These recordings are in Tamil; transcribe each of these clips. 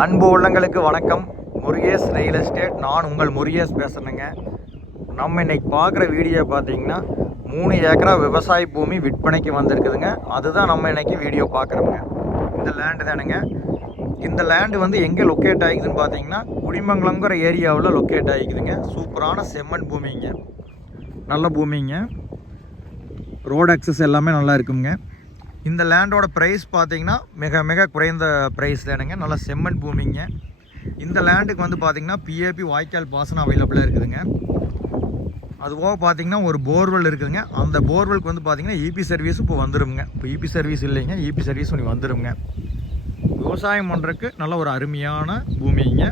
அன்பு உள்ளங்களுக்கு வணக்கம். முருகேஷ் ரியல் எஸ்டேட் நான் உங்கள் முருகேஷ் பேசுகிறேங்க நம்ம இன்னைக்கு பார்க்குற வீடியோ பார்த்தீங்கன்னா மூணு ஏக்கரா விவசாய பூமி விற்பனைக்கு வந்திருக்குதுங்க. அதுதான் நம்ம இன்னைக்கு வீடியோ பார்க்குறோங்க இந்த லேண்டு தானுங்க. இந்த லேண்டு வந்து எங்கே லொக்கேட் ஆகிக்குதுன்னு பார்த்தீங்கன்னா குடிமங்கலங்கிற ஏரியாவில் லொக்கேட் ஆகிக்குதுங்க. சூப்பரான செம்மண் பூமிங்க. நல்ல பூமிங்க. ரோடு ஆக்சஸ் எல்லாமே நல்லா இருக்குங்க. இந்த லேண்டோட ப்ரைஸ் பார்த்தீங்கன்னா மிக மிக குறைந்த ப்ரைஸ் தானுங்க நல்ல செம்மண் பூமிங்க. இந்த லேண்டுக்கு வந்து பார்த்தீங்கன்னா பிஏபி வாய்க்கால் பாசனம் அவைலபிளாக இருக்குதுங்க. அது போக பார்த்தீங்கன்னா ஒரு போர்வெல் இருக்குதுங்க. அந்த போர்வெலுக்கு வந்து பார்த்தீங்கன்னா இபி சர்வீஸ் இப்போ வந்துருங்க இப்போ இபி சர்வீஸ் இல்லைங்க. இபி சர்வீஸ் ஒன்று வந்துருங்க விவசாயம் பண்ணுறதுக்கு நல்ல ஒரு அருமையான பூமிங்க.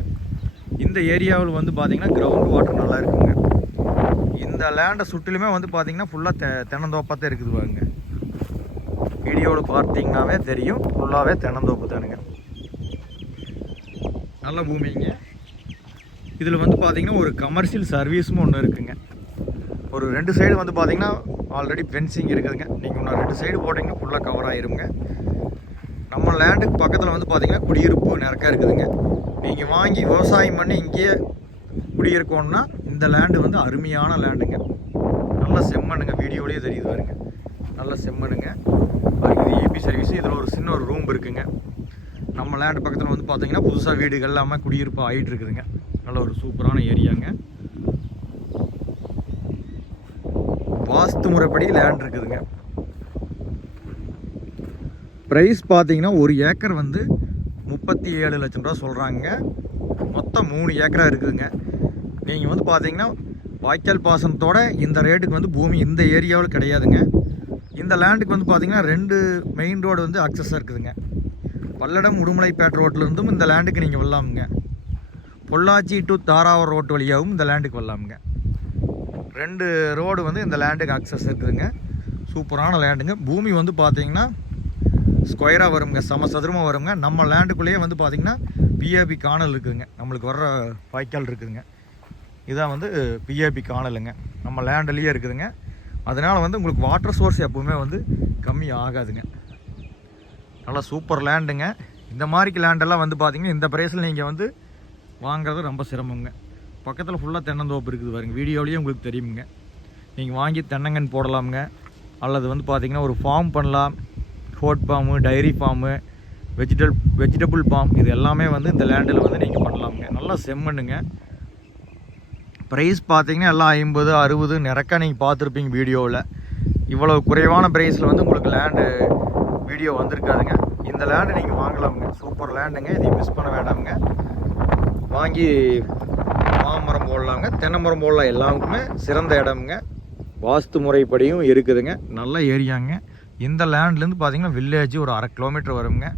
இந்த ஏரியாவில் வந்து பார்த்தீங்கன்னா கிரவுண்ட் வாட்டர் நல்லா இருக்குங்க. இந்த லேண்டை சுற்றிலுமே வந்து பார்த்தீங்கன்னா ஃபுல்லாக தெ தென்னந்தோப்பாக தான் இருக்குது பாருங்க. வீடியோவில் பார்த்தீங்கன்னாவே தெரியும். ஃபுல்லாகவே தென்னந்தோப்பு தானுங்க. நல்ல பூமிங்க. இதில் வந்து பார்த்தீங்கன்னா ஒரு கமர்ஷியல் சர்வீஸும் ஒன்று இருக்குங்க. ஒரு ரெண்டு சைடு வந்து பார்த்தீங்கன்னா ஆல்ரெடி ஃபென்சிங் இருக்குதுங்க. நீங்கள் இன்னும் ரெண்டு சைடு போட்டிங்கன்னா ஃபுல்லாக கவர் ஆயிருங்க. நம்ம லேண்டுக்கு பக்கத்தில் வந்து பார்த்தீங்கன்னா குடியிருப்பு நிறக்க இருக்குதுங்க. நீங்கள் வாங்கி விவசாயம் பண்ணி இங்கேயே குடியிருக்கோன்னா இந்த லேண்டு வந்து அருமையான லேண்டுங்க நல்லா செம்மண்ணுங்க. வீடியோலேயே தெரியுது பாருங்க. நல்ல செம்மண்ணுங்க. இது ஏபி சர்வீஸ் இதில் ஒரு சின்ன ஒரு ரூம் இருக்குங்க. நம்ம லேண்ட் பக்கத்தில் வந்து பார்த்தீங்கன்னா புதுசாக வீடுகள் எல்லாமே குடியிருப்பு ஆகிட்டு இருக்குதுங்க. நல்ல ஒரு சூப்பரான ஏரியாங்க. வாஸ்து முறைப்படி லேண்ட் இருக்குதுங்க. ப்ரைஸ் பார்த்தீங்கன்னா ஒரு ஏக்கர் வந்து முப்பத்தி ஏழு லட்சம் ரூபா சொல்கிறாங்க மொத்தம் மூணு ஏக்கராக இருக்குதுங்க. நீங்கள் வந்து பார்த்தீங்கன்னா வாய்க்கால் பாசனத்தோட இந்த ரேட்டுக்கு வந்து பூமி இந்த ஏரியாவில் கிடையாதுங்க. இந்த லேண்டுக்கு வந்து பார்த்தீங்கன்னா ரெண்டு மெயின் ரோடு வந்து அக்சஸாக இருக்குதுங்க. பல்லடம் உடுமலைப்பேட் ரோட்லேருந்தும் இந்த லேண்டுக்கு நீங்கள் வரலாமுங்க. பொள்ளாச்சி டு தாராவூர் ரோட்டு வழியாகவும் இந்த லேண்டுக்கு வரலாமுங்க. ரெண்டு ரோடு வந்து இந்த லேண்டுக்கு அக்சஸ் இருக்குதுங்க. சூப்பரான லேண்டுங்க பூமி வந்து பார்த்தீங்கன்னா ஸ்கொயராக வருங்க. சமசதுரமாக வருங்க. நம்ம லேண்டுக்குள்ளேயே வந்து பார்த்தீங்கன்னா பிஏபி காணல் இருக்குதுங்க. நம்மளுக்கு வர்ற வாய்க்கால் இருக்குதுங்க. இதான் வந்து பிஏபி காணலுங்க நம்ம லேண்டுலேயே இருக்குதுங்க. அதனால் வந்து உங்களுக்கு வாட்டர் சோர்ஸ் எப்போவுமே வந்து கம்மி ஆகாதுங்க. நல்லா சூப்பர் லேண்டுங்க இந்த மாதிரி லேண்டெல்லாம் வந்து பார்த்திங்கன்னா இந்த ப்ரைஸில் நீங்கள் வந்து வாங்குறது ரொம்ப சிரமங்க. பக்கத்தில் ஃபுல்லாக தென்னந்தோப்பு இருக்குது பாருங்க. வீடியோலேயே உங்களுக்கு தெரியுங்க நீங்கள் வாங்கி தென்னங்கன் போடலாமுங்க. அல்லது வந்து பார்த்திங்கன்னா ஒரு ஃபார்ம் பண்ணலாம். கோட் ஃபார்மு டைரி ஃபார்மு வெஜிடல் வெஜிடபிள் ஃபார்ம் இது எல்லாமே வந்து இந்த லேண்டில் வந்து நீங்கள் பண்ணலாமுங்க. நல்லா செம்மண்ணுங்க. ப்ரைஸ் பார்த்தீங்கன்னா எல்லாம் ஐம்பது அறுபது நிறக்க நீங்கள் பார்த்துருப்பீங்க வீடியோவில் இவ்வளோ குறைவான ப்ரைஸில் வந்து உங்களுக்கு லேண்டு வீடியோ வந்திருக்காதுங்க. இந்த லேண்டு நீங்கள் வாங்கலாமுங்க. சூப்பர் லேண்டுங்க இதையும் மிஸ் பண்ண வேண்டாமுங்க. வாங்கி மாமரம் போடலாங்க. தென்னை மரம் போடலாம். எல்லாருக்குமே சிறந்த இடமுங்க. வாஸ்து முறைப்படியும் இருக்குதுங்க. நல்ல ஏரியாங்க. இந்த லேண்ட்லேருந்து பார்த்தீங்கன்னா வில்லேஜ் ஒரு அரை கிலோமீட்டர் வருங்க.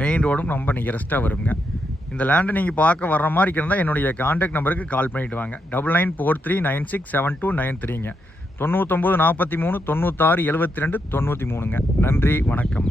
மெயின் ரோடும் ரொம்ப நியரஸ்ட்டாக வருங்க. இந்த லேண்டை நீங்கள் பார்க்க வர்ற மாதிரி இருந்தால் என்னுடைய காண்டாக்ட் நம்பருக்கு கால் பண்ணிவிட்டு வாங்க. Double nine four three nine six seven two nine த்ரீங்க தொண்ணூத்தொம்பது நாற்பத்தி மூணு தொண்ணூத்தாறு எழுபத்தி ரெண்டு தொண்ணூற்றி மூணுங்க. நன்றி வணக்கம்.